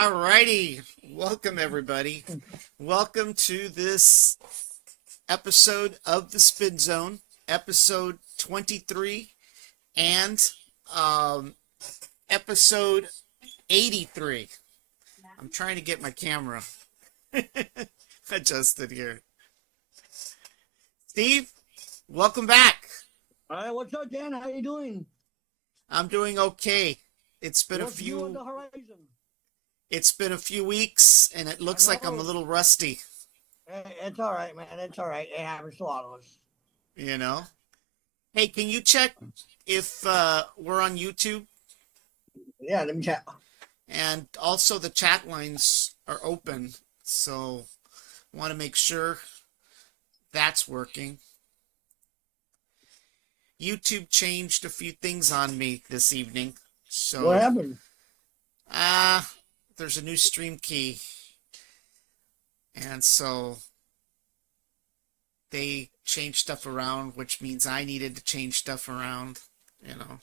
All righty. Welcome, everybody. Welcome to this episode of the Spin Zone, episode 23 and episode 83. I'm trying to get my camera adjusted here. Steve, welcome back. All right, what's up, Dan? How you doing? I'm doing okay. It's been What's new on the horizon? It's been a few weeks, and it looks like I'm a little rusty. It's all right, man. It's all right. It happens to all of us. You know? Hey, can you check if we're on YouTube? Yeah, let me check. And also the chat lines are open, so want to make sure that's working. YouTube changed a few things on me this evening. So what happened? There's a new stream key. And so they changed stuff around, which means I needed to change stuff around, you know.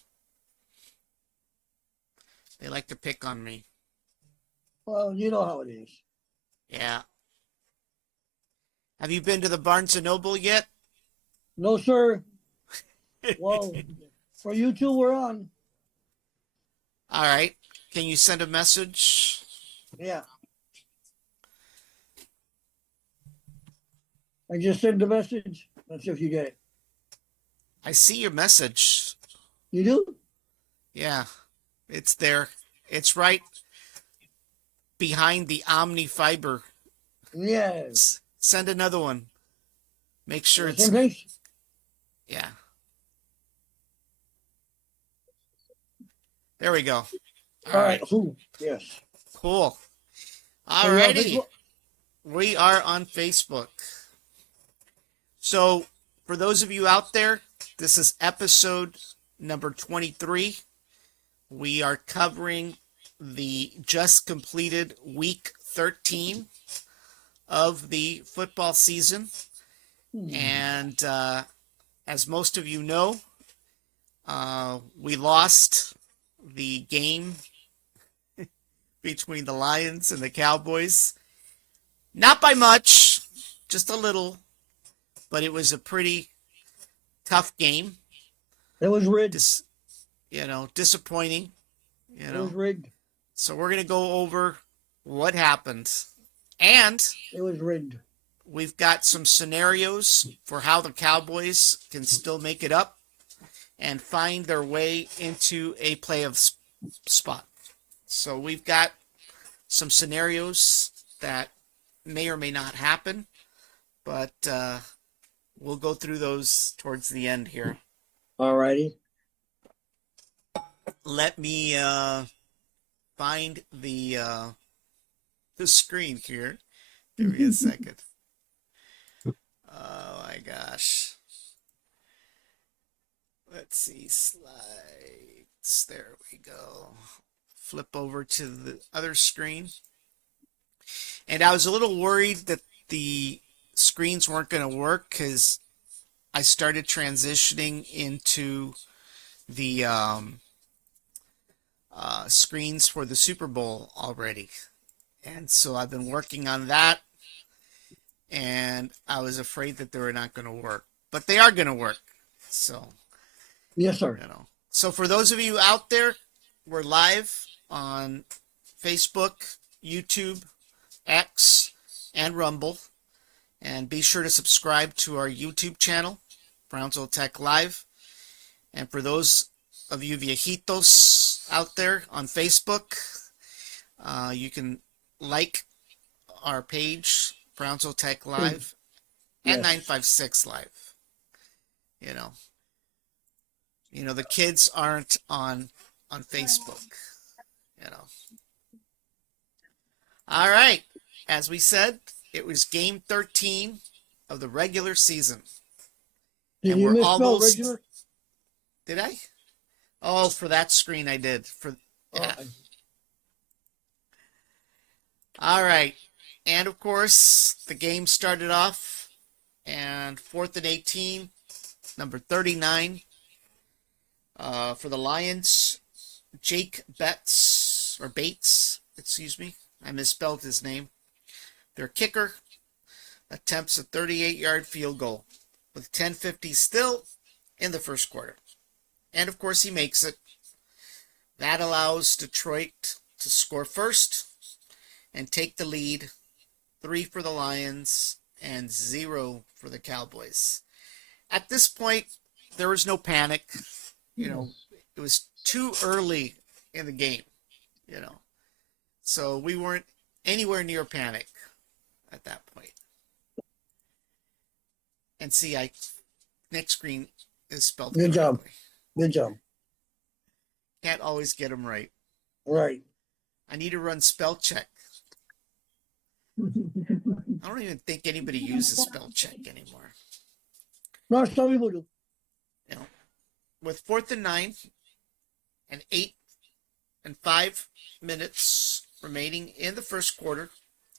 They like to pick on me. Well, you know how it is. Yeah. Have you been to the Barnes & Noble yet? No, sir. Well, for you two, we're on. All right. Can you send a message? Yeah. I just sent the message. Let's see if you get it. I see your message. You do? Yeah. It's there. It's right behind the Omni Fiber. Yes. Send another one. Make sure it's... Same place? Yeah. There we go. All right. Ooh, yes. Cool. All righty. We are on Facebook. So, for those of you out there, this is episode number 23. We are covering the just completed week 13 of the football season. And as most of you know, we lost the game between the Lions and the Cowboys. Not by much, just a little, but it was a pretty tough game. It was rigged. Disappointing. It was rigged. So we're going to go over what happened. And it was rigged. We've got some scenarios for how the Cowboys can still make it up and find their way into a playoff spot. So we've got some scenarios that may or may not happen, but we'll go through those towards the end here. All righty. Let me find the screen here. Give me a second. Oh my gosh. Let's see, slides. There we go. Flip over to the other screen. And I was a little worried that the screens weren't going to work because I started transitioning into the screens for the Super Bowl already. And so I've been working on that. And I was afraid that they were not going to work. But they are going to work. So... Yes, sir. So for those of you out there, we're live on Facebook, YouTube, X, and Rumble. And be sure to subscribe to our YouTube channel, Brownsville Tech Live. And for those of you viejitos out there on Facebook, you can like our page, Brownsville Tech Live, and 956 Live. The kids aren't on Facebook, All right. As we said, it was game 13 of the regular season. Did you misspell regular? Did I? Oh, for that screen I did. Yeah. All right. And of course, the game started off and 4th and 18, number 39. For the Lions, Jake Bates, excuse me, I misspelled his name. Their kicker attempts a 38-yard field goal with 10:50 still in the first quarter. And of course, he makes it. That allows Detroit to score first and take the lead. 3 for the Lions and 0 for the Cowboys. At this point, there was no panic. It was too early in the game, So we weren't anywhere near panic at that point. And see, Nick Screen is spelled Good job. correctly. Good job. Can't always get them right. Right. I need to run spell check. I don't even think anybody uses spell check anymore. No, some people do. With 4th and 9 and 8 and 5 minutes remaining in the first quarter,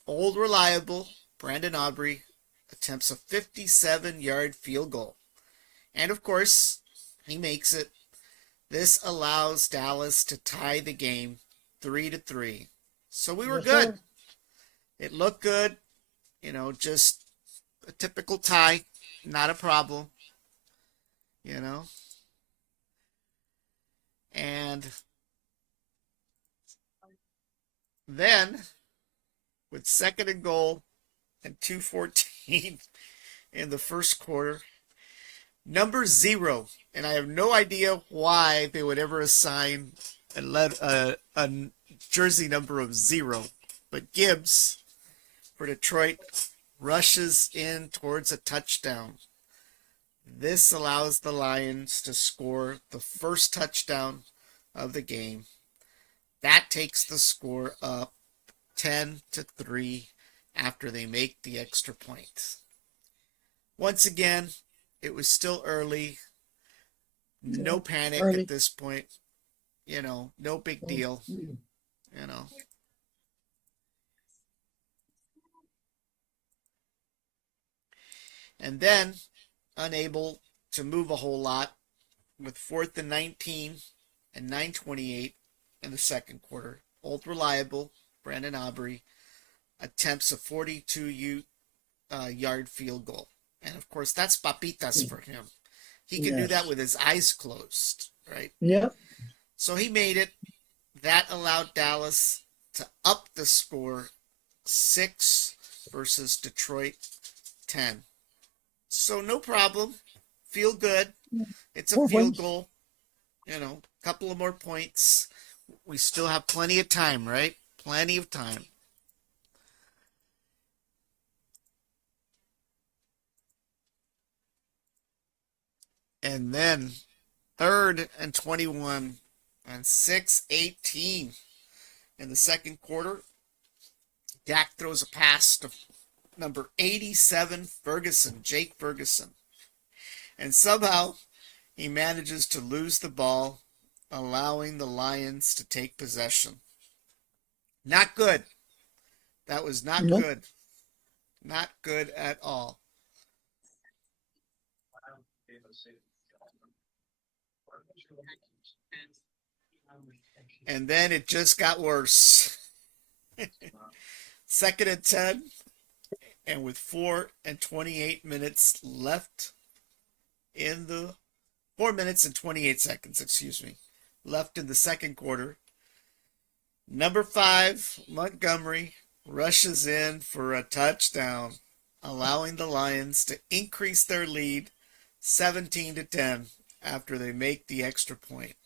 old reliable Brandon Aubrey attempts a 57-yard field goal. And of course, he makes it. This allows Dallas to tie the game 3-3. So we were good. Sir. It looked good. Just a typical tie. Not a problem. And then, with 2nd and goal and 2:14 in the first quarter, number 0, and I have no idea why they would ever assign a jersey number of 0, but Gibbs for Detroit rushes in towards a touchdown. This allows the Lions to score the first touchdown of the game. That takes the score up 10-3 after they make the extra point. Once again, it was still early. No panic early. at this point. No big deal. And then, unable to move a whole lot, with 4th and 19 and 9:28 in the second quarter, old reliable Brandon Aubrey attempts a 42-yard field goal. And of course, that's papitas for him. He can do that with his eyes closed, right? Yeah. So he made it. That allowed Dallas to up the score 6 versus Detroit 10. So no problem. Feel good. It's a 4 field points. goal. Couple of more points. We still have plenty of time, right? Plenty of time. And then 3rd and 21 and 6:18 in the second quarter. Dak throws a pass to number 87 Ferguson, Jake Ferguson. And somehow he manages to lose the ball, allowing the Lions to take possession. Not good. That was not Nope. good. Not good at all. And then it just got worse. 2nd and 10, and with 4 and 28 minutes left in the 4 minutes and 28 seconds, left in the second quarter, number 5 Montgomery rushes in for a touchdown, allowing the Lions to increase their lead 17-10 after they make the extra point.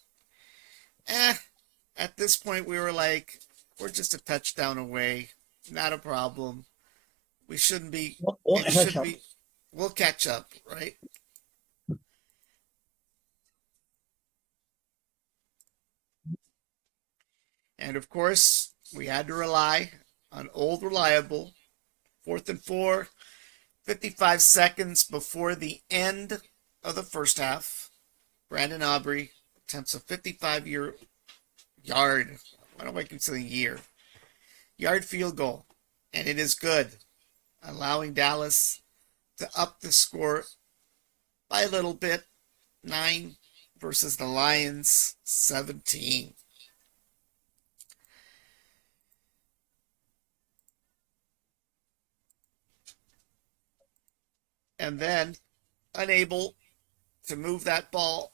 At this point we were like, we're just a touchdown away, not a problem. We shouldn't be. We'll catch up, right? And of course, we had to rely on old reliable 4th and 4, 55 seconds before the end of the first half. Brandon Aubrey attempts a 55-yard. Why do I keep saying year? Yard field goal, and it is good, allowing Dallas to up the score by a little bit, 9 versus the Lions 17. And then, unable to move that ball,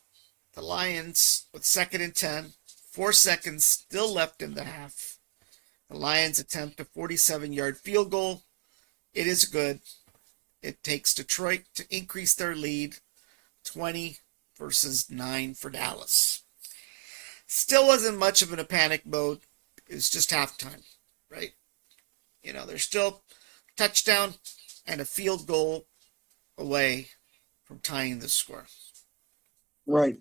the Lions, with 2nd and 10, 4 seconds still left in the half. The Lions attempt a 47-yard field goal. It is good. It takes Detroit to increase their lead, 20 versus 9 for Dallas. Still wasn't much of in a panic mode. It was just halftime, right? You know, they're still touchdown and a field goal away from tying the score. Right.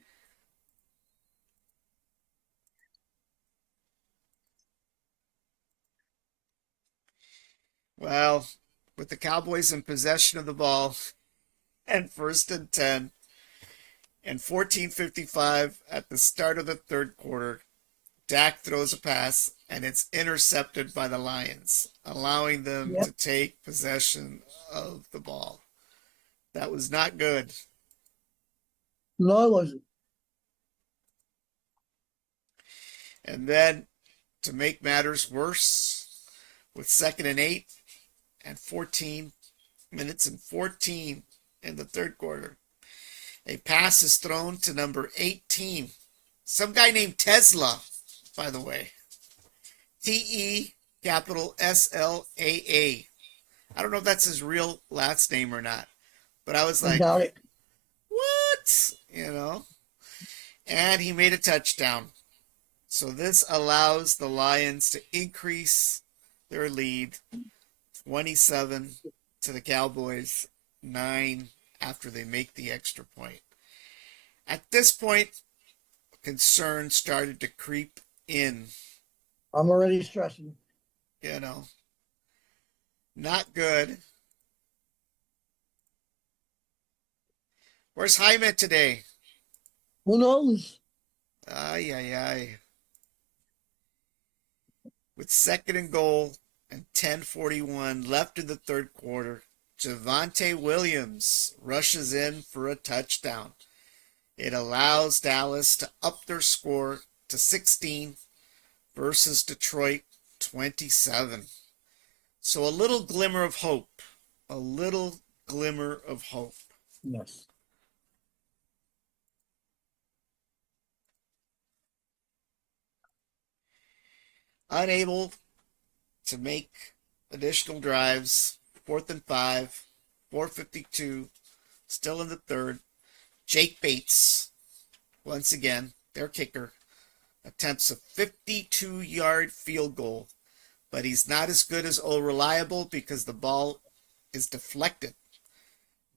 Well, with the Cowboys in possession of the ball and 1st and 10 and 14:55 at the start of the third quarter, Dak throws a pass and it's intercepted by the Lions, allowing them Yep. to take possession of the ball. That was not good. No, it wasn't. And then, to make matters worse, with 2nd and 8 and 14 minutes and 14 in the third quarter, a pass is thrown to number 18. Some guy named Tesla, by the way. T-E capital S-L-A-A. I don't know if that's his real last name or not, but I was I like, doubt it. what? You know? And he made a touchdown. So this allows the Lions to increase their lead 27 to the Cowboys, 9 after they make the extra point. At this point, concern started to creep in, I'm already stressing. you know. Not good. Where's Jaime today? Who knows? Ay, ay, ay. With 2nd and goal and 10:41 left in the third quarter, Javonte Williams rushes in for a touchdown. It allows Dallas to up their score to 16 versus Detroit 27. So a little glimmer of hope. A little glimmer of hope. Yes. Unable to make additional drives, 4th and 5, 4:52, still in the third. Jake Bates, once again, their kicker, attempts a 52-yard field goal, but he's not as good as Reliable because the ball is deflected.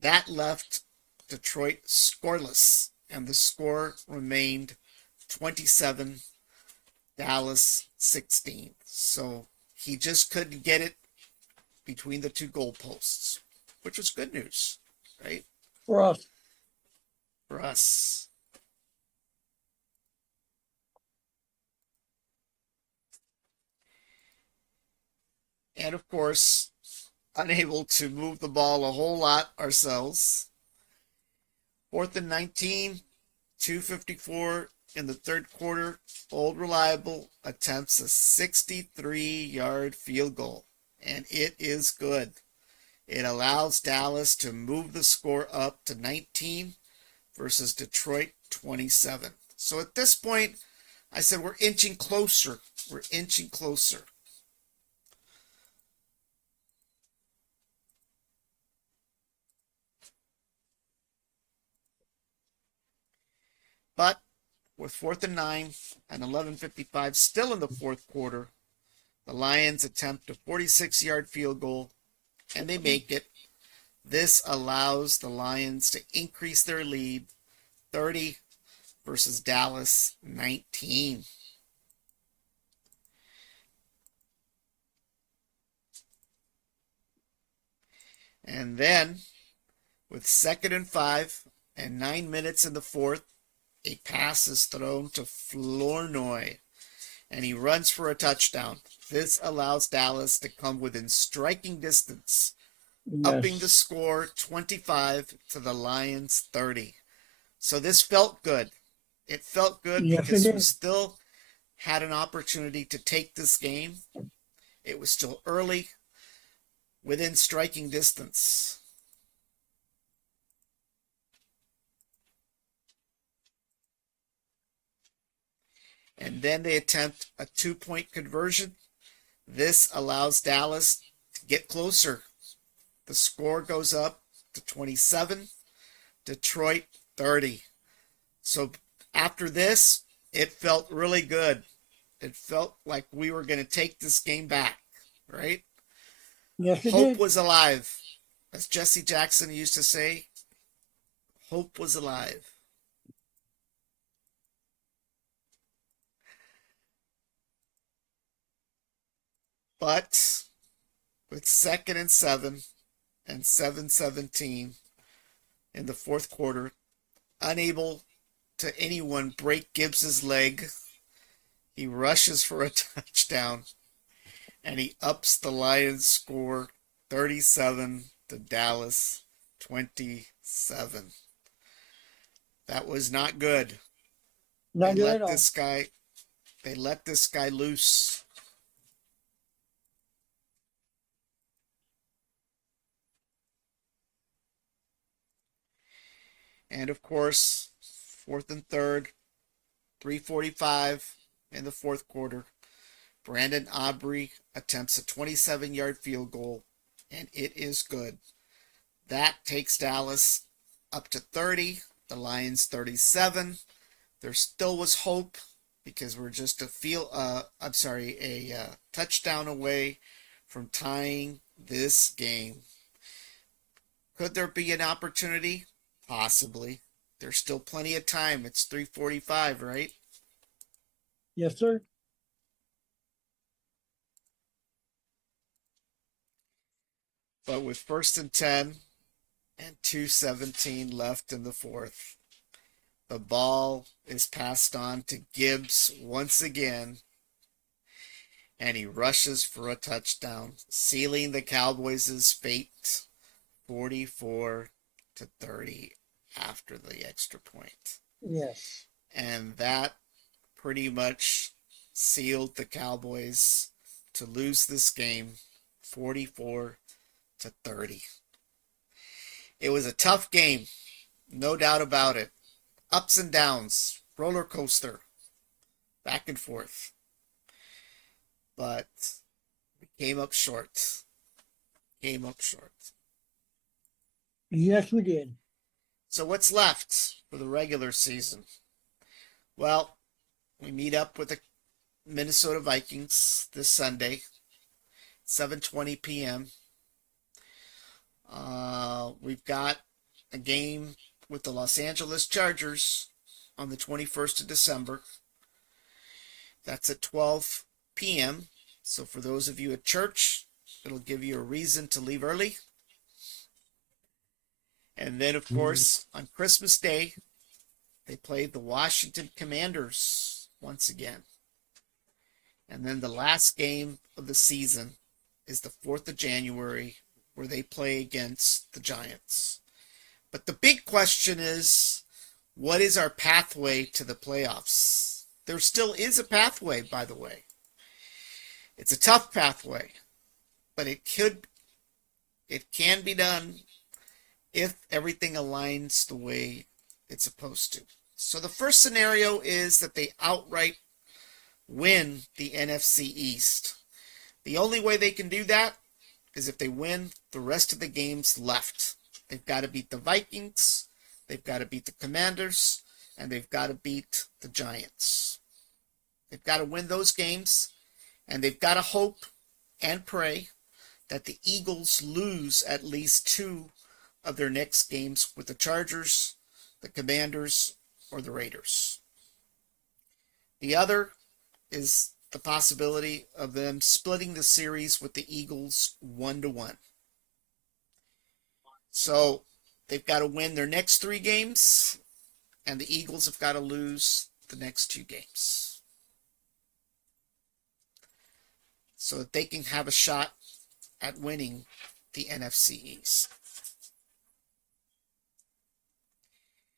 That left Detroit scoreless, and the score remained 27, Dallas 16. So he just couldn't get it between the two goalposts, which was good news, right? For us. For us. And of course, unable to move the ball a whole lot ourselves. 4th and 19, 2:54 in the third quarter. Reliable attempts a 63-yard field goal, and it is good. It allows Dallas to move the score up to 19 versus Detroit 27. So at this point, I said we're inching closer. We're inching closer. But with 4th and 9 and 11:55 still in the fourth quarter, the Lions attempt a 46-yard field goal, and they make it. This allows the Lions to increase their lead 30 versus Dallas 19. And then, with 2nd and 5 and 9 minutes in the fourth, a pass is thrown to Flournoy, and he runs for a touchdown. This allows Dallas to come within striking distance, upping the score 25 to the Lions 30. So this felt good. It felt good because we still had an opportunity to take this game. It was still early, within striking distance. and then they attempt a 2-point conversion. This allows Dallas to get closer. The score goes up to 27, Detroit 30. So after this, it felt really good. It felt like we were going to take this game back, right? Yes, it Hope did. was alive. As Jesse Jackson used to say, hope was alive. But with 2nd and 7 and 7:17 in the fourth quarter, unable to anyone break Gibbs's leg, he rushes for a touchdown and he ups the Lions score 37 to Dallas 27. That was not good. Not They good let at all. this guy loose. And of course, 4th and 3rd, 3:45 in the fourth quarter. Brandon Aubrey attempts a 27-yard field goal, and it is good. That takes Dallas up to 30, the Lions 37. There still was hope because we're just a touchdown away from tying this game. Could there be an opportunity? Possibly. There's still plenty of time. It's 3:45, right? Yes, sir. But with 1st and 10 and 2:17 left in the fourth, the ball is passed on to Gibbs once again, and he rushes for a touchdown, sealing the Cowboys' fate 44 to 30 after the extra point. Yes. And that pretty much sealed the Cowboys to lose this game 44 to 30. It was a tough game, no doubt about it. Ups and downs, roller coaster, back and forth. But we came up short. Came up short. Yes, we did. So what's left for the regular season? Well, we meet up with the Minnesota Vikings this Sunday, 7:20 p.m. We've got a game with the Los Angeles Chargers on the 21st of December. That's at 12 p.m. So for those of you at church, it'll give you a reason to leave early. And then, of course, on Christmas Day, they play the Washington Commanders once again. And then the last game of the season is the 4th of January, where they play against the Giants. But the big question is, what is our pathway to the playoffs? There still is a pathway, by the way. It's a tough pathway, but it can be done if everything aligns the way it's supposed to. So the first scenario is that they outright win the NFC East. The only way they can do that is if they win the rest of the games left. They've got to beat the Vikings, they've got to beat the Commanders, and they've got to beat the Giants. They've got to win those games, and they've got to hope and pray that the Eagles lose at least 2 of their next games with the Chargers, the Commanders, or the Raiders. The other is the possibility of them splitting the series with the Eagles 1-1. So they've got to win their next 3 games, and the Eagles have got to lose the next 2 games, so that they can have a shot at winning the NFC East.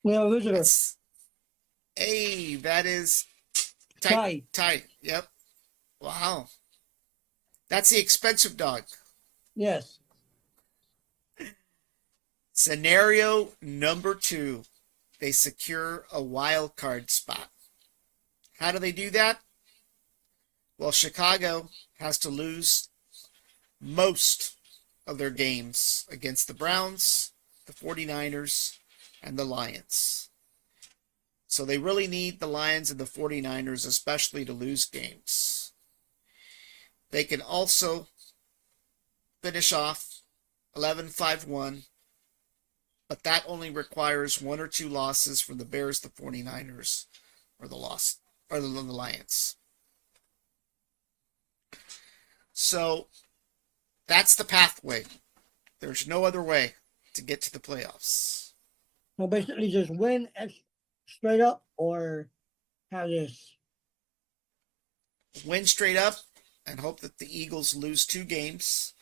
We have a visitor. That is Ty. Ty. Yep. Wow. That's the expensive dog. Yes. Scenario number 2. They secure a wild card spot. How do they do that? Well, Chicago has to lose most of their games against the Browns, the 49ers, and the Lions. So they really need the Lions and the 49ers especially to lose games. They can also finish off 11-5-1, but that only requires one or two losses from the Bears, the 49ers, or the Lions. So that's the pathway. There's no other way to get to the playoffs. So basically, just win straight up, or have this. Win straight up and hope that the Eagles lose 2 games.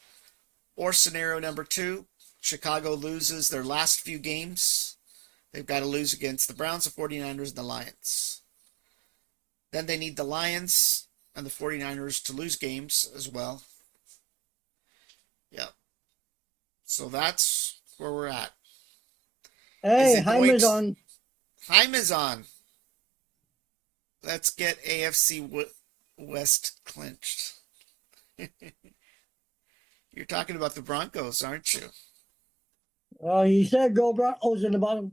Or scenario number 2, Chicago loses their last few games. They've got to lose against the Browns, the 49ers, and the Lions. Then they need the Lions and the 49ers to lose games as well. Yep. So that's where we're at. Hey, Hyman's on. Hyman's on. Let's get AFC West clinched. You're talking about the Broncos, aren't you? Well, he said go Broncos in the bottom.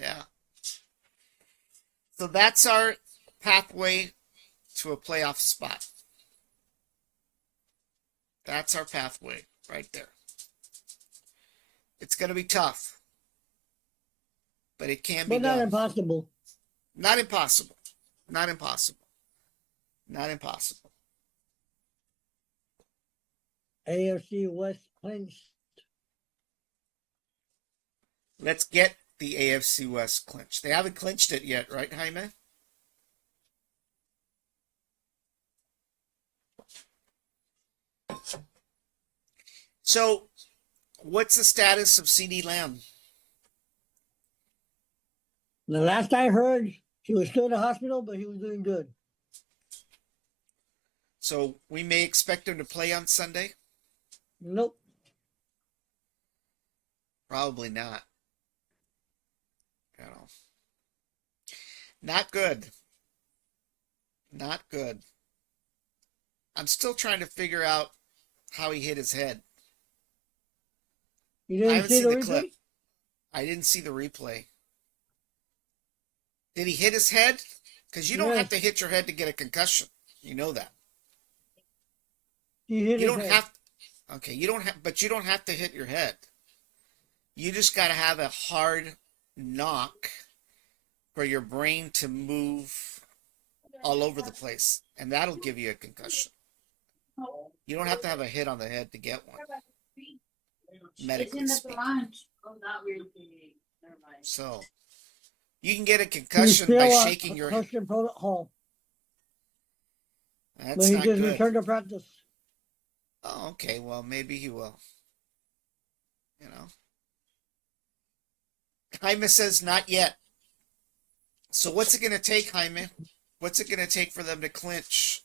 Yeah. So that's our pathway to a playoff spot. That's our pathway right there. It's going to be tough, but it can be But not done. impossible. Not impossible. Not impossible. Not impossible. AFC West clinched. Let's get the AFC West clinched. They haven't clinched it yet, right, Jaime? So, what's the status of CeeDee Lamb? The last I heard, he was still in the hospital, but he was doing good. So, we may expect him to play on Sunday? Nope. Probably not. You know. Not good. Not good. I'm still trying to figure out how he hit his head. You I didn't haven't see seen the the replay? clip. I didn't see the replay. Did he hit his head? Because you don't Yes. have to hit your head to get a concussion. You know that. He hit You his don't head. have. Okay, you don't have, but you don't have to hit your head. You just got to have a hard knock for your brain to move all over the place, and that'll give you a concussion. You don't have to have a hit on the head to get one, medically speaking. So, you can get a He's concussion still by on shaking your. concussion protocol, That's but he not just good. returned to practice. Oh, okay. Well, maybe he will. You know. Jaime says not yet. So what's it going to take, Jaime? What's it going to take for them to clinch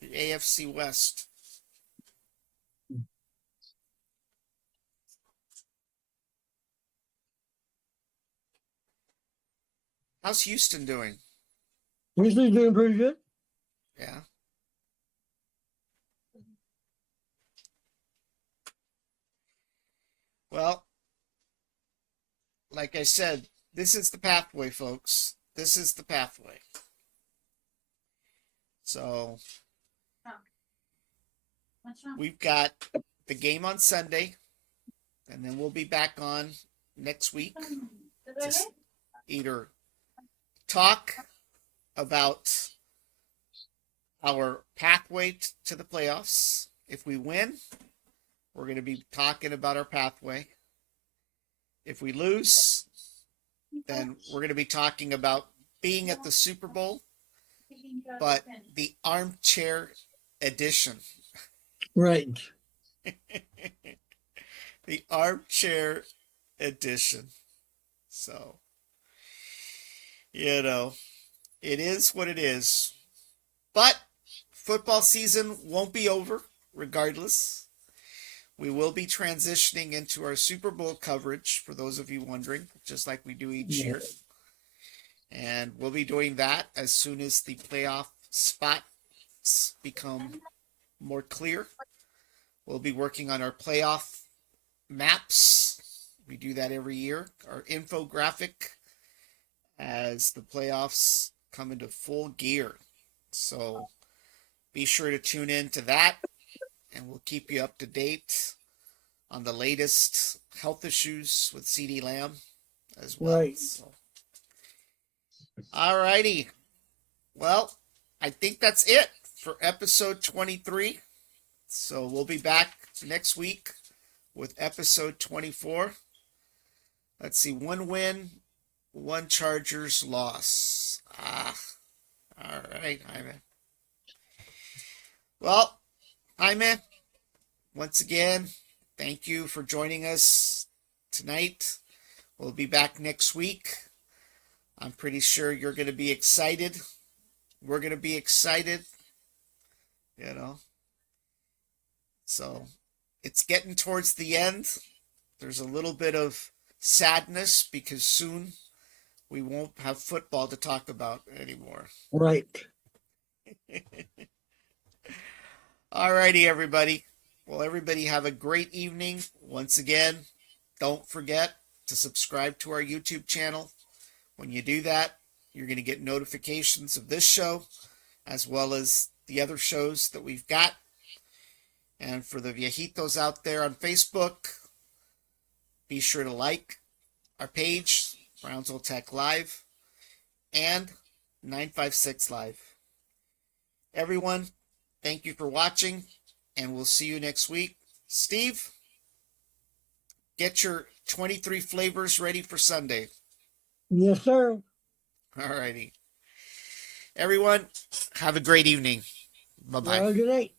the AFC West? How's Houston doing? Houston's doing pretty good. Yeah. Well, like I said, this is the pathway, folks. This is the pathway. So we've got the game on Sunday, and then we'll be back on next week to either talk about our pathway to the playoffs. If we win, we're going to be talking about our pathway. If we lose, then we're going to be talking about being at the Super Bowl, but the armchair edition. Right. The armchair edition. So, you know, it is what it is. But football season won't be over regardless. We will be transitioning into our Super Bowl coverage, for those of you wondering, just like we do each year. And we'll be doing that as soon as the playoff spots become more clear. We'll be working on our playoff maps. We do that every year. Our infographic as the playoffs come into full gear. So be sure to tune in to that, and we'll keep you up to date on the latest health issues with CD Lamb as well. Right. So, all righty. Well, I think that's it for episode 23. So we'll be back next week with episode 24. Let's see, 1 win, 1 Chargers loss. All right, Jaime. Well, Jaime, once again, thank you for joining us tonight. We'll be back next week. I'm pretty sure you're going to be excited. We're going to be excited, you know. So it's getting towards the end. There's a little bit of sadness because soon we won't have football to talk about anymore. Right. All righty, everybody. Well, everybody have a great evening. Once again, don't forget to subscribe to our YouTube channel. When you do that, you're going to get notifications of this show as well as the other shows that we've got. And for the viejitos out there on Facebook, be sure to like our page, Brownsville Tech Live, and 956 Live. Everyone, thank you for watching, and we'll see you next week. Steve, get your 23 flavors ready for Sunday. Yes, sir. All righty. Everyone, have a great evening. Bye-bye. Well, good night.